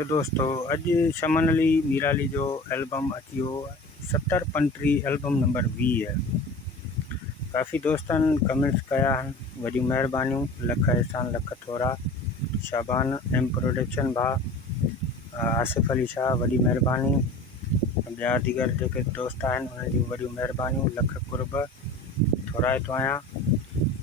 तो दोस्तों अज शमन अली मीराली जो एल्बम अची हो 70 पंटीह एल्बम नंबर 20 है। काफ़ी दोस्तन कमेंट्स कया वही मेहरबानियों लख एहसान लख थोरा शाबान एम प्रोडक्शन भा आसिफ अली शाह वही मेहरबानी बया दीगर जो दोस्त उन वही मेहरबानियों लख कुर्ब थोरा तो आया।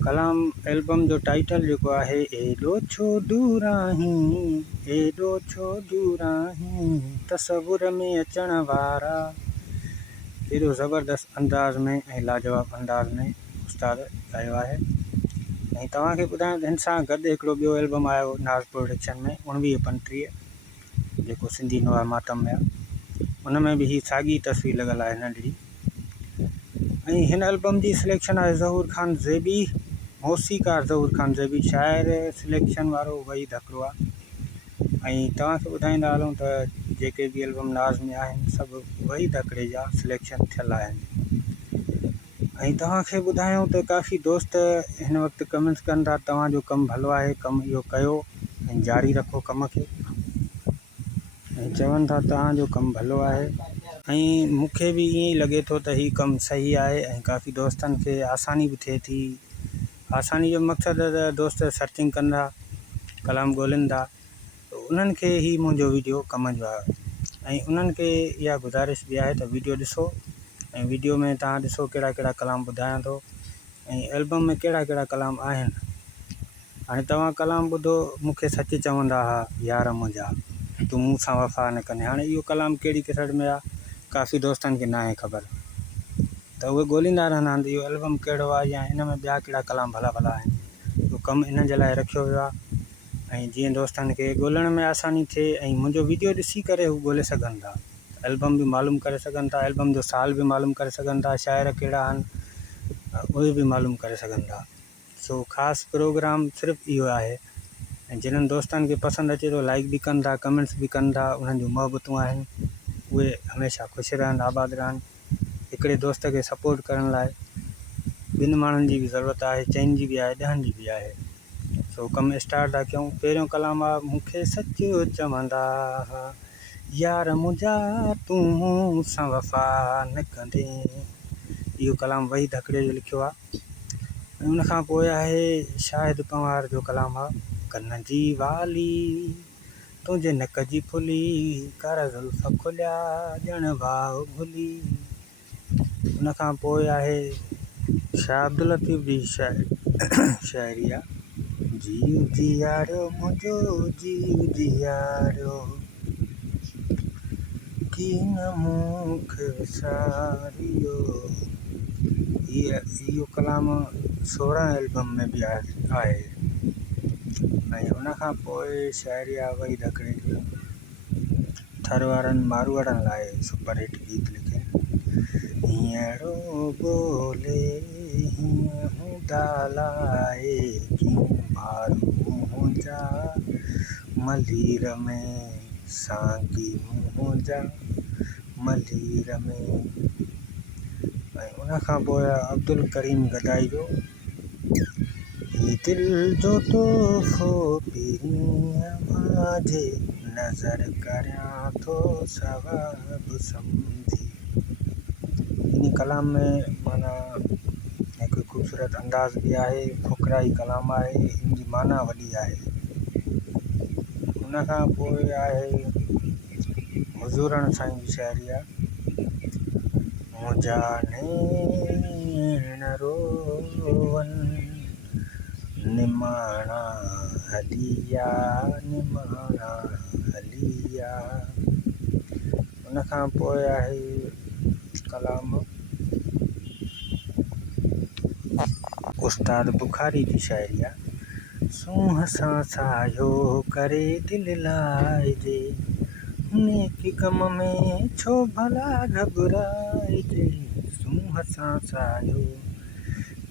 कलाम एल्बम जो टाइटल जो है एडो छो दूर आहीं एडो छो दूर आहीं तस्वुर में अचण वारा। एडो ज़बरदस्त अंदाज़ में लाजवाब अंदाज़ में उस्ताद गायो है। तव्हांखे ॿुधायां हिन सां गॾु हिकिड़ो ॿियो एल्बम आयो नाज़ प्रोडक्शन में 19-35 जेको सिंधी नवा मातम में उन में भी ही साॻी तस्वीर लॻल है नंढड़ी। हिन एल्बम की सिलेक्शन है ज़हूर खान ज़ेबी, मौसीकार ज़हूर खान ज़ेबी, शायर सिलेक्शन वारो वही धकड़ो है। तव्हांखे ॿुधाईंदा हलूं त जेके भी एल्बम नाज़ में आहिनि सभु वही धकड़े जा सिलेक्शन थियल आहिनि। तव्हांखे ॿुधायूं त काफ़ी दोस्त हिन वक्त कमेंट्स कनि था तव्हांजो कमु भलो है, कमु इहो कयो ऐं जारी रखो कम के, चवनि था तव्हांजो कमु भलो है। मूंखे भी ईअं ई लगे तो त ही कमु सही है। काफ़ी दोस्तन के आसानी भी थिए थी। आसानी जो मकसद दोस्त सर्चिंग कंदा कलाम ॻोल्हनि था तो उन्हनि खे ही मुंहिंजो वीडियो कम जो आहे। उन्हनि खे इहा गुज़ारिश भी है तो वीडियो ॾिसो ऐं वीडियो में तव्हां ॾिसो कहिड़ा कहिड़ा कलाम ॿुधायां थो ऐं एल्बम में कहिड़ा कहिड़ा कलाम आहिनि। हाणे तव्हां कलाम ॿुधो मूंखे सच चवंदा हा यार मुंहिंजा तूं मूं सां वफ़ा न कंदे। हाणे इहो कलाम कहिड़ी कैसेट में आहे काफ़ी दोस्तनि खे न आहे ख़बर त उहे ॻोल्हींदा रहंदा आहिनि इहो एल्बम कहिड़ो आहे या इन में ॿिया कहिड़ा कलाम भला भला आहिनि। इहो कमु इन जे लाइ रखियो वियो आहे ऐं जीअं दोस्तनि खे ॻोल्हण में आसानी थिए ऐं मुंहिंजो वीडियो ॾिसी करे हू ॻोल्हे सघनि था, एल्बम भी मालूम करे सघनि था, एल्बम जो साल भी मालूम करे सघनि था, शायर कहिड़ा आहिनि उहे भी मालूम करे सघनि था। सो ख़ासि प्रोग्राम सिर्फ़ु इहो आहे ऐं जिन्हनि दोस्तनि खे पसंदि अचे थो लाइक भी कनि था, कमेंट्स भी कनि था, उन्हनि जूं मोहबतूं आहिनि उहे हमेशह ख़ुशि रहनि आबाद रहनि। हिकिड़े दोस्त के सपोर्ट करण लाइ ॿिनि माण्हुनि जी भी ज़रूरत है, चइनि जी भी है, 10 जी भी है। सो कमु स्टार्ट था कयूं। पहिरियों कलाम आहे मूंखे सच चवंदा यार मुंहिंजा तूं मूं सां वफ़ा न कंदे। इहो कलाम वही धकड़े जो लिखियो आहे। उन खां पोइ आहे शाहिद पंवार जो कलाम आहे कन जी वाली तुंहिंजे नक जी फुली कारा ज़ुल्फ़ खुलिया ॼण वाह भुली। उन खां पोइ आहे शाह अब्दुल लतीफ़ जी शाइरी आहे जीव जियारो मुंहिंजो जीव जियारो कीन मूंखे विसारियो। इहो कलाम 16 एल्बम में भी आहे। उन खां पोइ शाइरी आहे वही धकड़े जो थर वारनि मारवाड़नि लाइ सुपर हिट गीत लिखे हींअरो बोले हीअं हूंदा लाइ कीअं भारू मुंहिंजा मलीर में सांगी मुंहिंजा मलीर में। उन खां पोइ अब्दुल करीम गदाई जो ही दिल जो तोहफ़ो पीरीअ मांझे नज़र करियां थो सवाब सम्झी। इन कलाम में माना एक खूबसूरत अंदाज़ भी है, फुकराई कलाम है, इनकी माना वॾी आहे। उन खां पोइ आहे हुज़ूरनि साईं जी शाइरी आहे मुंहिंजा नेण रोवनि निमाणा हलिया निमाणा हलिया। उन खां पोइ आहे कलाम उस्ताद बुखारी जी शाइरी आहे सूंह सां सायो करे दिलि लाइजे नेकी कम में छो भला घबराइजे। सूंह सां सायो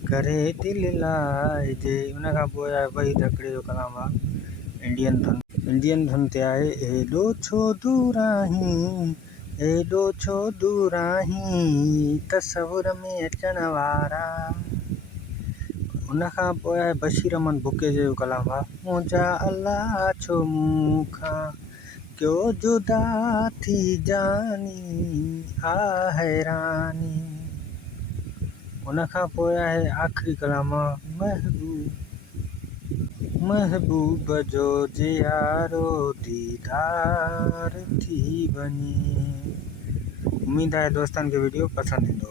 करे दिलि लाइजे। उन खां पोइ आहे वही धकड़े जो कलाम आहे इंडियन धुन ते आहे एॾो छो दूर आहीं एॾो छो दूर आहीं तस्वुर में अचण वारा। उन खां पोइ आहे बशीर अहमद बुके जो कलाम आहे मुंहिंजा अल्लाह छो मूंखां क्यों जुदा थी जानी आ हैरानी। उन खां पोइ आहे आख़िरी कलाम महबूब जो जे यारो दीदार थी वञे। उम्मीद आहे दोस्तनि खे वीडियो पसंदि ईंदो।